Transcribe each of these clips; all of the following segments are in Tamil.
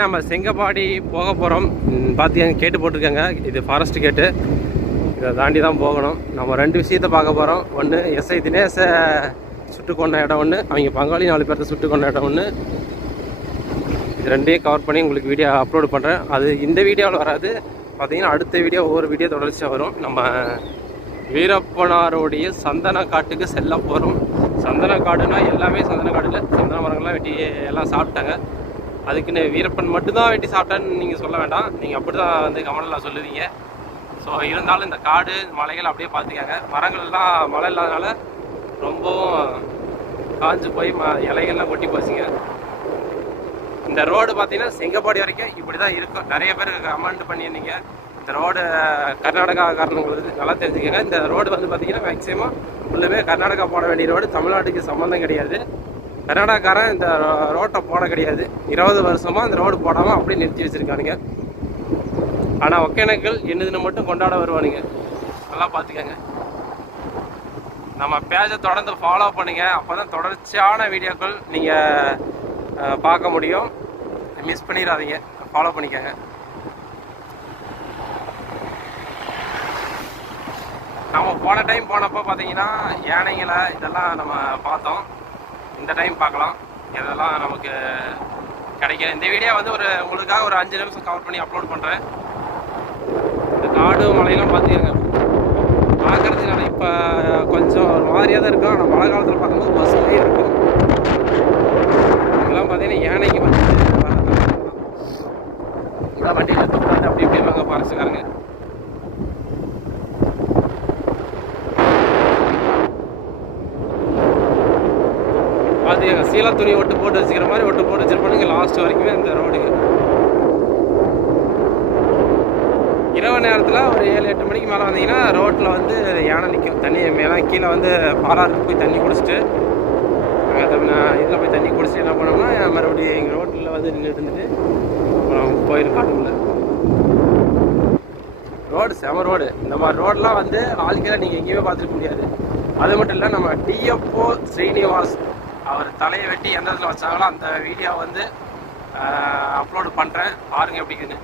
நம்ம செங்கப்பாடி போக போகிறோம். பார்த்தீங்க கேட்டு போட்டிருக்காங்க. இது ஃபாரஸ்ட் கேட்டு. இதை தாண்டி தான் போகணும். நம்ம ரெண்டு விஷயத்தை பார்க்க போகிறோம். ஒன்று எஸ்ஐ தினேஷை சுட்டு கொண்ட இடம் ஒன்று, அவங்க பங்காளி 4 பேர்த்த சுட்டு கொண்ட இடம் ஒன்று. இது ரெண்டையும் கவர் பண்ணி உங்களுக்கு வீடியோ அப்லோடு பண்ணுறேன். அது இந்த வீடியோவில் வராது, பார்த்தீங்கன்னா அடுத்த வீடியோ ஒவ்வொரு வீடியோ தொடர்ச்சியாக வரும். நம்ம வீரப்பனாரோடைய சந்தன காட்டுக்கு செல்ல போகிறோம். சந்தன காடுனா எல்லாமே சந்தன காடு இல்லை, சந்தன மரங்கள்லாம் வெட்டி எல்லாம் சாப்பிட்டாங்க. அதுக்குன்னு வீரப்பன் மட்டும்தான் வெட்டி சாப்பிட்டான்னு நீங்கள் சொல்ல வேண்டாம். நீங்கள் அப்படி தான் வந்து கமலில் சொல்லுவீங்க. ஸோ இருந்தாலும் இந்த காடு மலைகள் அப்படியே பார்த்துக்காங்க. மரங்கள்லாம் மழை இல்லாதனால ரொம்பவும் காஞ்சு போய் இலைகள்லாம் கொட்டி போச்சுங்க. இந்த ரோடு பார்த்தீங்கன்னா செங்கப்பாடி வரைக்கும் இப்படி தான் இருக்கும். நிறைய பேர் கமெண்ட் பண்ணியிருந்தீங்க. இந்த ரோடு கர்நாடகாக்காரங்களுக்கு நல்லா தெரிஞ்சுக்கங்க. இந்த ரோடு வந்து பார்த்தீங்கன்னா மேக்ஸிமம் ஃபுல்லுமே கர்நாடகா போட வேண்டிய ரோடு. தமிழ்நாட்டுக்கு சம்மந்தம் கிடையாது. கர்நாடகாரன் இந்த ரோட்டை போட கிடையாது. 20 வருஷமாக இந்த ரோடு போடாமல் அப்படியே நிறுத்தி வச்சுருக்கானுங்க. ஆனால் ஒகேனக்கல் என்னதுன்னு மட்டும் கொண்டாட வருவானுங்க. நல்லா பார்த்துக்கங்க. நம்ம பேஜை தொடர்ந்து ஃபாலோ பண்ணுங்க. அப்போ தான் தொடர்ச்சியான வீடியோக்கள் நீங்கள் பார்க்க முடியும். மிஸ் பண்ணிடாதீங்க, ஃபாலோ பண்ணிக்கோங்க. நம்ம போன டைம் போனப்போ பார்த்தீங்கன்னா யானைங்களை இதெல்லாம் நம்ம பார்த்தோம். இந்த டைம் பார்க்கலாம். இதெல்லாம் நமக்கு கிடைக்கும். இந்த வீடியோ வந்து உங்களுக்காக ஒரு 5 நிமிஷம் கவர் பண்ணி அப்லோட் பண்ணுறேன். இந்த காடு மலையெல்லாம் பார்த்துக்கங்க. பார்க்குறதுனால இப்போ கொஞ்சம் ஒரு மாதிரியாக தான் இருக்கும். ஆனால் மழை காலத்தில் பார்க்கும்போது பஸ்லேயே இருக்கும். இதெல்லாம் பார்த்தீங்கன்னா யானைக்கு வந்து இதெல்லாம் வண்டியில் இருக்கக்கூடாது அப்படி இப்படி வாங்க ஃபாரஸ்ட்டுக்காரங்க. பார்த்துக்கங்க. சீலா துணி ஒட்டு போட்டு வச்சுக்கிற மாதிரி ஒட்டு போட்டு வச்சுருப்பானுங்க லாஸ்ட் வரைக்குமே இந்த ரோடுக்கு. இரவு நேரத்தில் ஒரு 7-8 மணிக்கு மேலே வந்தீங்கன்னா ரோட்டில் வந்து யானை நிற்கும். தண்ணி மேலே கீழே வந்து பாலாருக்கு போய் தண்ணி குடிச்சிட்டு இதில் போய் தண்ணி குடிச்சிட்டு என்ன பண்ணோம்னா மறுபடியும் எங்கள் ரோட்டில் வந்து நின்றுட்டு இருந்துட்டு அப்புறம் போயிடும் காட்டுக்குள்ள. ரோடு செம ரோடு. இந்த மாதிரி ரோடெலாம் வந்து வாழ்க்கையில் நீங்கள் எங்கேயுமே பார்த்துருக்க முடியாது. அது மட்டும் இல்லை, நம்ம டிஎஃப்ஓ ஸ்ரீனிவாஸ் அவர் தலையை வெட்டி எந்த இடத்துல வச்சாங்களோ அந்த வீடியோ வந்து அப்லோடு பண்ணுறேன். பாருங்கள் எப்படின்னு.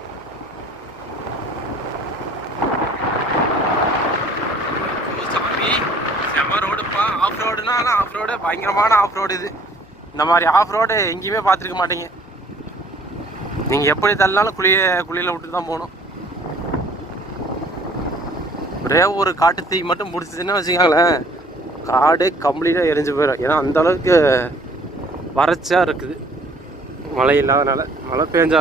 செம்ம ரோடுப்பா. ஆஃப் ரோடுனா ஆஃப் ரோடு பயங்கரமான ஆஃப் ரோடு இது. இந்த மாதிரி ஆஃப் ரோடு எங்கேயுமே பார்த்துருக்க மாட்டீங்க. நீங்கள் எப்படி தள்ளினாலும் குழியில் விட்டு தான் போகணும். ஒரே ஒரு காட்டு தீ மட்டும் பிடிச்சிதுன்னு வச்சுக்கோங்களேன், காடு கம்ப்ளீட்டாக எரிஞ்சு போயிடும். ஏன்னா அந்தளவுக்கு வறட்சியாக இருக்குது மழை இல்லாதனால. மழை பெஞ்சாதான்